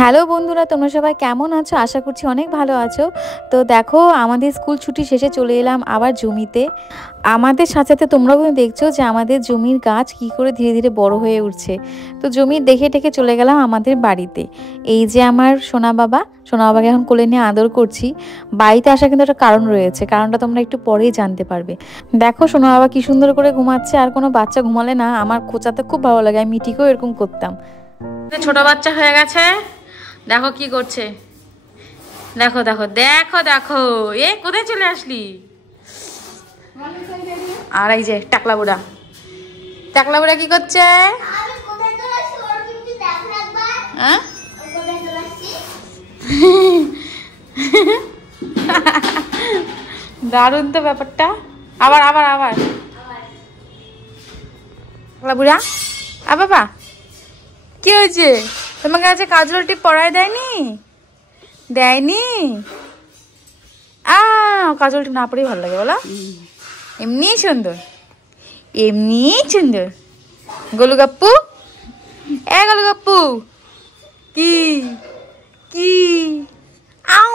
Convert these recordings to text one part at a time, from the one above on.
Hello বন্ধুরা, তোমরা সবাই কেমন আছো? আশা করছি অনেক ভালো আছো। তো দেখো, আমাদের স্কুল ছুটি শেষে চলে এলাম আবার জমিতে। আমাদের সাথে সাথে তোমরাও কিন্তু দেখছো যে আমাদের জমির গাছ কি করে ধীরে ধীরে বড় হয়ে উঠছে। তো জমির দেখে টেকে চলে গেলাম আমাদের বাড়িতে। এই যে আমার সোনা বাবাকে এখন কোলে নিয়ে আদর করছি। বাড়িতে আসার কিন্তু একটা কারণ রয়েছে, কারণটা তোমরা একটু পরেই জানতে পারবে। দেখো সোনা বাবা কি সুন্দর করে ঘুমাচ্ছে। আর কোনো বাচ্চা ঘুমালে না আমার খোঁচাতে খুব ভালো লাগে। আমি মিঠিকেও এরকম করতাম। ছোট বাচ্চা হয়ে গেছে, দেখো কি করছে। দেখো দেখো দেখো দেখো, এ কোথায় চলে আসলি? আর এই যে টাকলা বুড়া কি করছে? দারুণ তো ব্যাপারটা। আবার আবার আবার টাকলা বুড়া। বাবা কি হয়েছে? তোমার কাছে কাজল টিপ পরায় দেয়নি? কাজল টিপ না পরেই ভালো লাগে বলো? এমনি সুন্দর গোলুগাপ্পু। গোলুগাপ্পু কি কি আউ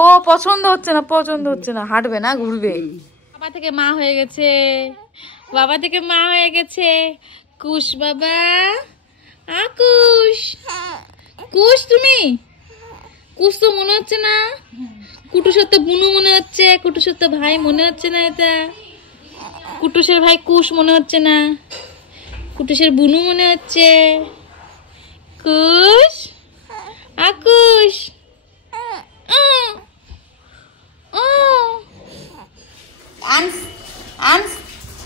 ও পছন্দ হচ্ছে না হাঁটবে না, ঘুরবে। বাবা থেকে মা হয়ে গেছে কুশ বাবা। কুশ তুমি কুশ তো মনে হচ্ছে না। কুটুসের তো বুনু মনে হচ্ছে, কুটুসের তো ভাই মনে হচ্ছে না। এটা কুটুসের ভাই কুশ মনে হচ্ছে না, কুটুসের বুনু মনে হচ্ছে। কুশ আকুশ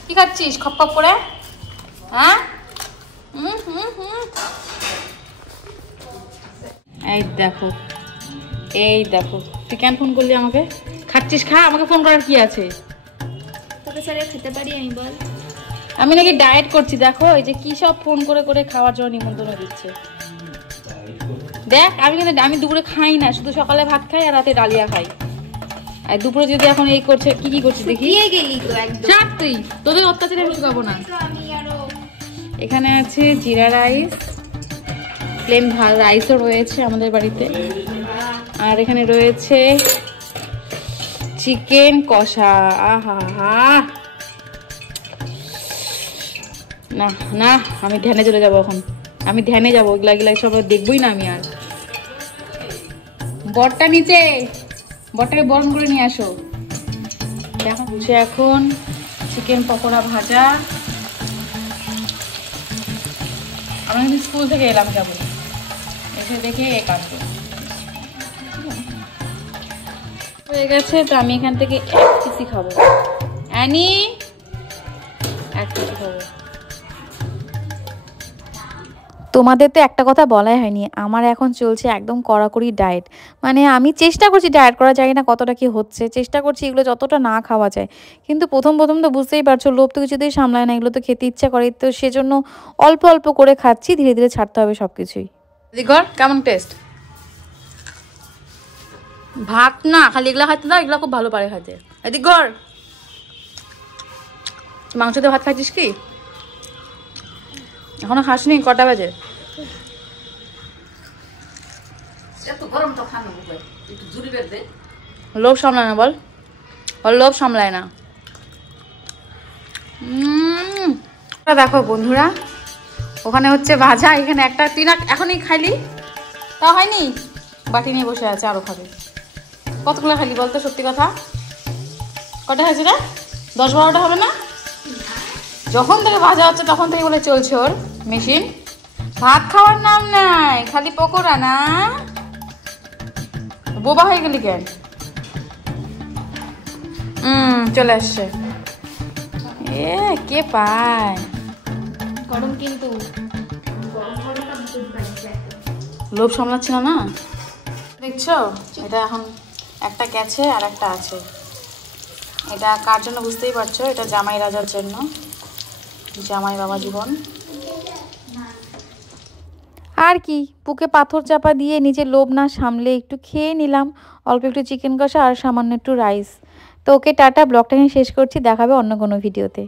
কি খাচ্ছিস খপ খপ করে? হ্যাঁ এই দেখো তুই কেন ফোন করলি আমাকে? খাচ্ছিস খা, আমাকে ফোন করার কি আছে? তোকে ছাড়া খেতে পারি আমি বল? আমি নাকি ডায়েট করছি। দেখো এই যে কি সব ফোন করে করে খাওয়ার জন্য নিমন্ত্রণ দিচ্ছে। দেখ আমি দুপুরে খাই না, শুধু সকালে ভাত খাই আর রাতে ডালিয়া খাই। আর দুপুরে যদি এখন এই করছে কি করছিস দেখি। তুই তোদের অত্যাচারে আমি শুকাবো না। এখানে আছে জিরা রাইস, প্লেন রাইসও রয়েছে আমাদের বাড়িতে। আর এখানে রয়েছে চিকেন কষা। না না, আমি ধ্যানে চলে যাবো এখন। আমি ধ্যানে যাবো, এগুলা সব দেখবোই না আমি আর। বরটা নিচে, বরটাকে বরণ করে নিয়ে আসো। এখন বসে এখন চিকেন পকোড়া ভাজা। আমি স্কুল থেকে এলাম, যাবো এসে দেখে এ কাটবো হয়ে গেছে। তো আমি এখান থেকে এক পিসি খাবো। অ্যানি এক পিসি খাবো। তোমাদের তো একটা কথা বলাই হয়নি, আমার এখন চলছে একদম কড়াকড়ি ডায়েট। মানে আমি চেষ্টা করছি ডায়েট করা যায় না, কতটা কি হচ্ছে চেষ্টা করছি এগুলো যতটা না খাওয়া যায়। কিন্তু প্রথম তো বুঝতেই পারছো, লোভ তো কিছুতেই সামলায় না, এগুলো তো খেতে ইচ্ছা করে। তো সেজন্য অল্প অল্প করে খাচ্ছি, ধীরে ধীরে ছাড়তে হবে সবকিছুই। কেমন টেস্ট? ভাত না, খালি এগুলা খাইতে দাও, এগুলা খুব ভালো পারে খাইতে। এদিক ঘর মাংস দিয়ে ভাত খাইছিস কি? এখনো খাসনি? কটা বাজে? লোভ সামলায় না বল, লোভ সামলায় না। দেখো বন্ধুরা, ওখানে হচ্ছে ভাজা, এখানে একটা। তুই না এখনই খাইলি, তা হয়নি? বাটি নিয়ে বসে আছে, আরো খাবে। কতগুলো খালি বলতো সত্যি কথা? কটা হয়েছে রে? 10-12টা হবে না? যখন থেকে ভাজা হচ্ছে তখন থেকে বলে চলছে ওর মেশিন। ভাত খাওয়ার নাম নাই, খালি পকোড়া না। বোবা হয়ে গেলি কেন? চলে আসছে। কে পায়? গরম কিন্তু লোভ সামলাচ্ছিল না। দেখছো, এটা এখন একটা গেছে আর একটা আছে। এটা কার জন্য বুঝতেই পারছো, এটা জামাই রাজার জন্য। জামাই বাবা জীবন আর কি। বুকে পাথর চাপা দিয়ে নিজের লোভ না সামলে একটু খেয়ে নিলাম, অল্প একটু চিকেন কষা আর সামান্য একটু রাইস। তো ওকে টাটা, ব্লগটা শেষ করছি, দেখাবে অন্য কোনো ভিডিওতে।